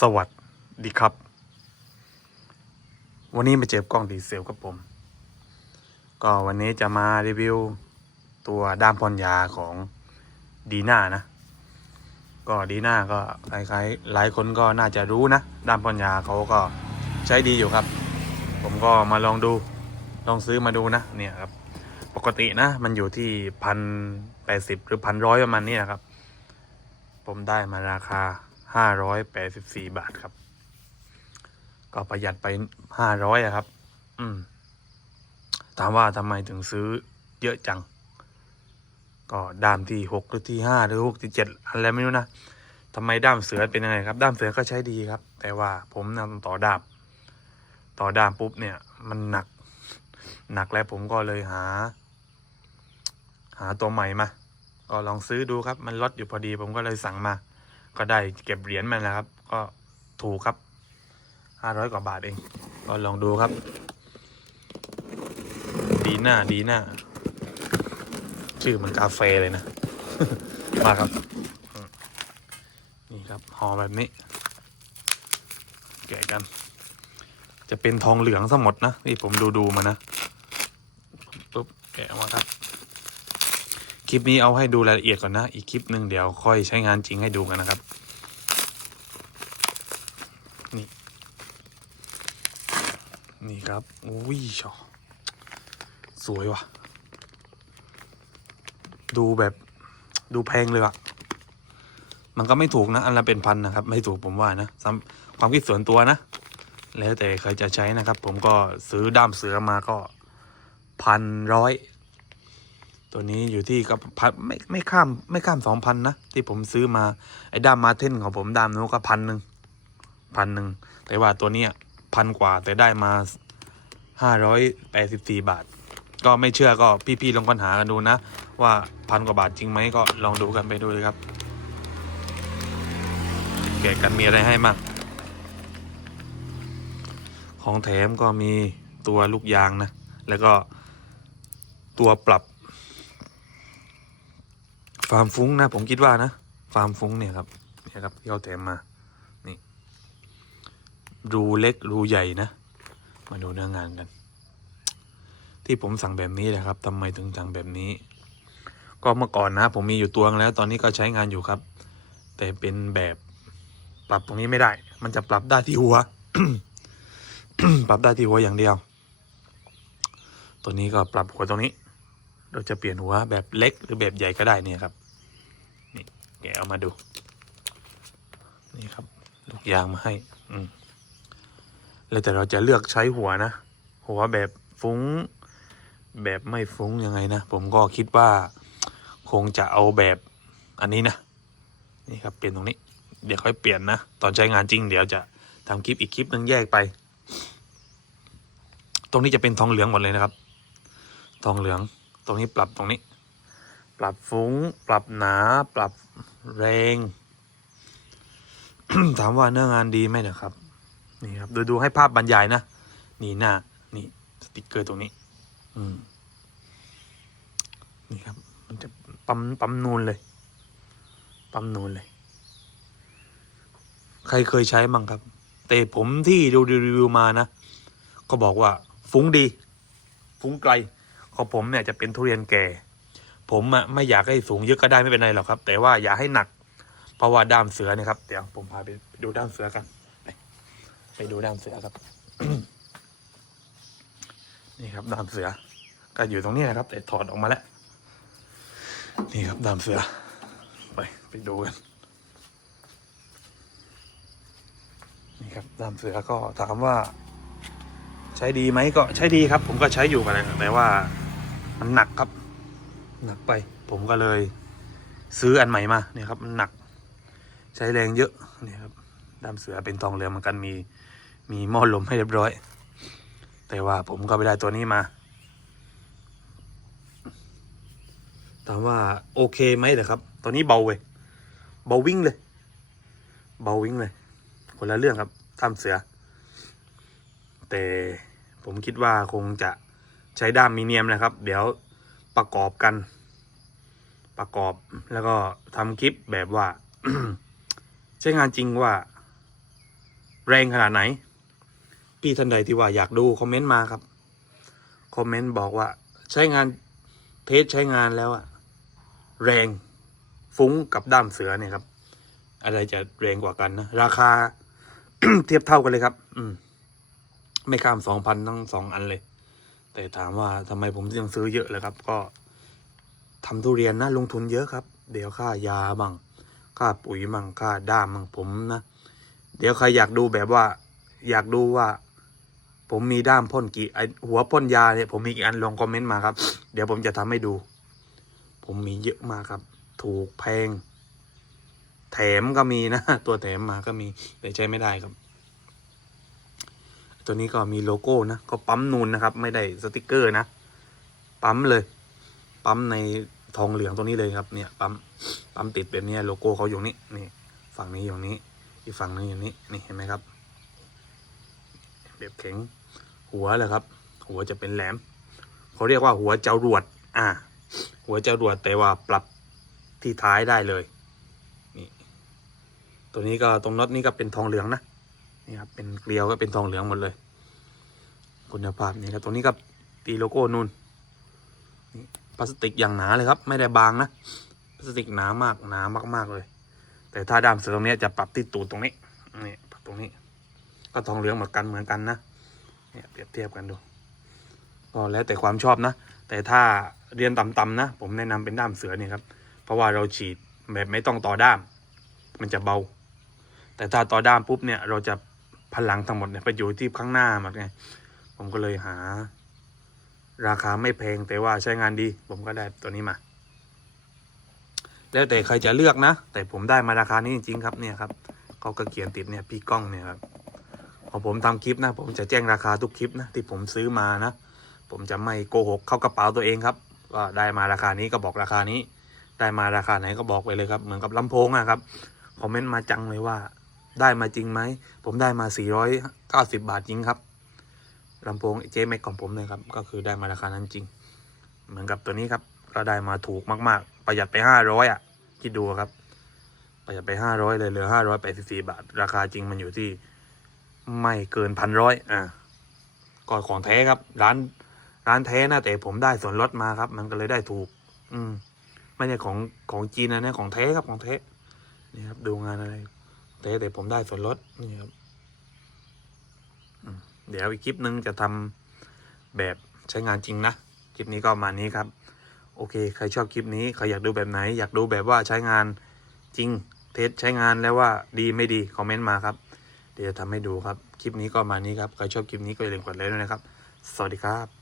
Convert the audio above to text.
สวัสดีครับ วันนี้มาเจอกล้องดีเซลครับผม ก็วันนี้จะมารีวิวตัวด้ามพรยาของดีน่านะ ก็ดีน่าก็คล้ายๆหลายคนก็น่าจะรู้นะ ด้ามพรยาเขาก็ใช้ดีอยู่ครับ ผมก็มาลองดูลองซื้อมาดูนะเนี่ยครับ ปกตินะ มันอยู่ที่พันแปดสิบหรือพันร้อยประมาณนี้นะครับ ผมได้มาราคา ห้าร้อยแปดสิบสี่บาทครับ ก็ประหยัดไปห้าร้อยครับ อืม ถามว่าทำไมถึงซื้อเยอะจัง ก็ด้ามที่หกหรือที่ห้าหรือหกที่เจ็ดอะไรไม่รู้นะทำไมด้ามเสือเป็นยังไงครับ ด้ามเสือก็ใช้ดีครับ แต่ว่าผมนำต่อด้าม ต่อด้ามปุ๊บเนี่ย มันหนัก หนักแล้วผมก็เลยหา หาตัวใหม่มา ก็ลองซื้อดูครับ มันลดอยู่พอดีผมก็เลยสั่งมา ก็ได้เก็บเหรียญมันนะครับ ก็ถูกครับห้าร้อยกว่าบาทเอง ก็ลองดูครับ ดีหน้าดีหน้า ชื่อมันกาแฟเลยนะ มาครับ นี่ครับห่อแบบนี้ แกะกัน จะเป็นทองเหลืองซะหมดนะ นี่ผมดูดูๆมานะปุ๊บแกะออกมาครับ คลิปนี้เอาให้ดูรายละเอียดก่อนนะ อีกคลิปหนึ่งเดี๋ยวค่อยใช้งานจริงให้ดูกันนะครับ นี่ นี่ครับ อุ้ยชอสวยว่ะ ดูแบบดูแพงเลยอะมันก็ไม่ถูกนะ อันละเป็นพันนะครับ ไม่ถูกผมว่านะความคิดส่วนตัวนะ แล้วแต่ใครจะใช้นะครับ ผมก็ซื้อด้ามเสือมาก็พันร้อย ตัวนี้อยู่ที่กับพันไม่ไม่ข้ามไม่ข้ามสองพันนะ ที่ผมซื้อมาไอ้ด้ามมาเทนของผมด้ามนู้นก็พันหนึ่งพันหนึ่งแต่ว่าตัวเนี้ยพันกว่าแต่ได้มาห้าร้อยแปดสิบสี่บาท ก็ไม่เชื่อก็พี่ๆลองค้นหากันดูนะ ว่าพันกว่าบาทจริงไหมก็ลองดูกันไปดูเลยครับแกะกันมีอะไรให้มั่งของแถมก็มีตัวลูกยางนะ แล้วก็ตัวปรับ ฟาร์มฟุ้งนะ ผมคิดว่านะ ฟาร์มฟุ้งเนี่ยครับเนี่ยครับที่เขาแถมมา นี่รูเล็กรูใหญ่นะ มาดูเนื้องานกัน ที่ผมสั่งแบบนี้แหละครับทำไมถึงสั่งแบบนี้ ก็เมื่อก่อนนะ ผมมีอยู่ตัวงแล้ว ตอนนี้ก็ใช้งานอยู่ครับ แต่เป็นแบบปรับตรงนี้ไม่ได้ มันจะปรับได้ที่หัว ปรับได้ที่หัวอย่างเดียว ตัวนี้ก็ปรับหัวตรงนี้ เราจะเปลี่ยนหัวแบบเล็กหรือแบบใหญ่ก็ได้เนี่ยครับ นี่แกเอามาดู นี่ครับ ลูกยางมาให้ อืมแล้วแต่เราจะเลือกใช้หัวนะ หัวแบบฟุ้ง แบบไม่ฟุ้งยังไงนะ ผมก็คิดว่า คงจะเอาแบบอันนี้นะ นี่ครับเปลี่ยนตรงนี้ เดี๋ยวค่อยเปลี่ยนนะ ตอนใช้งานจริง เดี๋ยวจะทำคลิปอีกคลิปหนึงแยกไป ตรงนี้จะเป็นทองเหลืองหมดเลยนะครับ ทองเหลือง ตรงนี้ปรับตรงนี้ ปรับฟุ้ง ปรับหนา ปรับแรง ถามว่าเนื้องานดีไหมนะครับ นี่ครับดูดูให้ภาพบรรยายนะ นี่หน้า นี่สติกเกอร์ตรงนี้ อืม นี่ครับ มันจะปั๊มปั๊มนูนเลย ปั๊มนูนเลย ใครเคยใช้มั่งครับ แต่ผมที่ดูรีวิวมานะ ก็บอกว่า ฟุ้งดี ฟุ้งไกล ของผมเนี่ยจะเป็นทุเรียนแก่ ผมอะไม่อยากให้สูงเยอะก็ได้ไม่เป็นไรหรอกครับ แต่ว่าอย่าให้หนัก เพราะว่าด้ามเสือเนี่ยครับ เดี๋ยวผมพาไปดูด้ามเสือกัน ไปไปดูด้ามเสือครับ นี่ครับด้ามเสือ ก็อยู่ตรงนี้นะครับ แต่ถอดออกมาแล้ว นี่ครับด้ามเสือ ไปไปดูกัน นี่ครับด้ามเสือก็ถามว่าใช้ดีไหมก็ใช้ดีครับ ผมก็ใช้อยู่กันนะแต่ว่า มันหนักครับ หนักไป ผมก็เลย ซื้ออันใหม่มาเนี่ยครับมันหนัก ใช้แรงเยอะเนี่ยครับด้ามเสือเป็นทองเหลืองเหมือนกันมี มีหม้อลมให้เรียบร้อย แต่ว่าผมก็ไปได้ตัวนี้มาถามว่าโอเคไหมเหรอครับตัวนี้เบาเว้ยเบาวิ่งเลย เบาวิ่งเลย คนละเรื่องครับตามเสือ แต่ผมคิดว่าคงจะ ใช้ด้ามมีเนียมนะครับ เดี๋ยวประกอบกัน ประกอบแล้วก็ทำคลิปแบบว่า ใช้งานจริงว่า แรงขนาดไหน พี่ท่านใดที่ว่าอยากดูคอมเมนต์มาครับคอมเมนต์บอกว่าใช้งานเทสใช้งานแล้วอะแรงฟุ้งกับด้ามเสือเนี่ยครับ อะไรจะแรงกว่ากันนะราคาเทียบเท่ากันเลยครับ อืม ไม่ข้ามสองพันทั้งสองอันเลย แต่ถามว่าทำไมผมยังซื้อเยอะเลยครับ ก็ทำทุเรียนนะลงทุนเยอะครับ เดี๋ยวค่ายาบ้างค่าปุ๋ยบ้างค่าด้ามบ้างผมนะ เดี๋ยวใครอยากดูแบบว่า อยากดูว่า ผมมีด้ามพ่นกี่ไอหัวพ่นยาเนี่ยผมมีกี่อันลองคอมเมนต์มาครับ เดี๋ยวผมจะทำให้ดู ผมมีเยอะมากครับ ถูกแพง แถมก็มีนะ ตัวแถมมาก็มีแต่ใช้ไม่ได้ครับ ตัวนี้ก็มีโลโก้นะ ก็ปั๊มนูนนะครับ ไม่ได้สติกเกอร์นะ ปั๊มเลย ปั๊มในทองเหลืองตัวนี้เลยครับเนี่ยปั๊มปั๊มติดแบบนี้โลโก้เขาอยู่นี่นี่ฝั่งนี้อยู่นี้ อีกฝั่งนึงอยู่นี้นี่เห็นไหมครับแบบแข็งหัวเลยครับ หัวจะเป็นแหลมเขาเรียกว่าหัวเจ้ารวด อ่า หัวเจ้ารวดแต่ว่าปรับที่ท้ายได้เลย นี่ ตัวนี้ก็ตรงน็อตนี้ก็เป็นทองเหลืองนะ นี่ครับเป็นเกลียวก็เป็นทองเหลืองหมดเลย คุณภาพนี่ครับตรงนี้ก็ตีโลโก้นูนนี่พลาสติกอย่างหนาเลยครับ ไม่ได้บางนะพลาสติกหนามากหนามากๆเลย แต่ถ้าด้ามเสือตรงนี้จะปรับที่ตูดตรงนี้นี่ปรับตรงนี้ ก็ทองเหลืองเหมือนกันเหมือนกันนะเนี่ยเปรียบเทียบกันดูก็แล้วแต่ความชอบนะ แต่ถ้าเรียนต่ำๆนะ ผมแนะนำเป็นด้ามเสือเนี่ยครับ เพราะว่าเราฉีดแบบไม่ต้องต่อด้าม มันจะเบา แต่ถ้าต่อด้ามปุ๊บเนี่ยเราจะ พลังทั้งหมดเนี่ยไปอยู่ที่ข้างหน้าหมดไงผมก็เลยหา ราคาไม่แพงแต่ว่าใช้งานดี ผมก็ได้ตัวนี้มา แล้วแต่ใครจะเลือกนะ แต่ผมได้มาราคานี้จริงๆครับเนี่ยครับเขาก็เขียนติดเนี่ยพี่ก้องเนี่ยครับพอผมทำคลิปนะ ผมจะแจ้งราคาทุกคลิปนะที่ผมซื้อมานะ ผมจะไม่โกหกเข้ากระเป๋าตัวเองครับว่าได้มาราคานี้ก็บอกราคานี้ ได้มาราคาไหนก็บอกไปเลยครับ เหมือนกับลำโพงอะครับคอมเมนต์มาจังเลยว่า ได้มาจริงไหม ผมได้มา 490 บาทจริงครับลำโพงเจแม็กของผมเลยครับ ก็คือได้มาราคานั้นจริง เหมือนกับตัวนี้ครับก็ได้มาถูกมาก ๆ ประหยัดไป 500อะ คิดดูครับ ประหยัดไป 500 เลยเหลือ 584 บาท ราคาจริงมันอยู่ที่ไม่เกินพันร้อยอ่าก็ของแท้ครับ ร้านร้านแท้นะแต่ผมได้ส่วนลดมาครับ มันก็เลยได้ถูก อืมไม่ใช่ของของจีนนะเนี่ยของแท้ครับของแท้นี่ครับดูงานอะไร แท้แต่ผมได้ส่วนลดนี่ครับเดี๋ยวอีกคลิปนึงจะทำแบบใช้งานจริงนะ คลิปนี้ก็ประมาณนี้ครับ โอเค ใครชอบคลิปนี้ ใครอยากดูแบบไหน อยากดูแบบว่าใช้งานจริง เทสใช้งานแล้วว่าดีไม่ดี คอมเมนต์มาครับ เดี๋ยวจะทำให้ดูครับ คลิปนี้ก็ประมาณนี้ครับ ใครชอบคลิปนี้ก็อย่าลืมกดไลค์ด้วยนะครับ สวัสดีครับ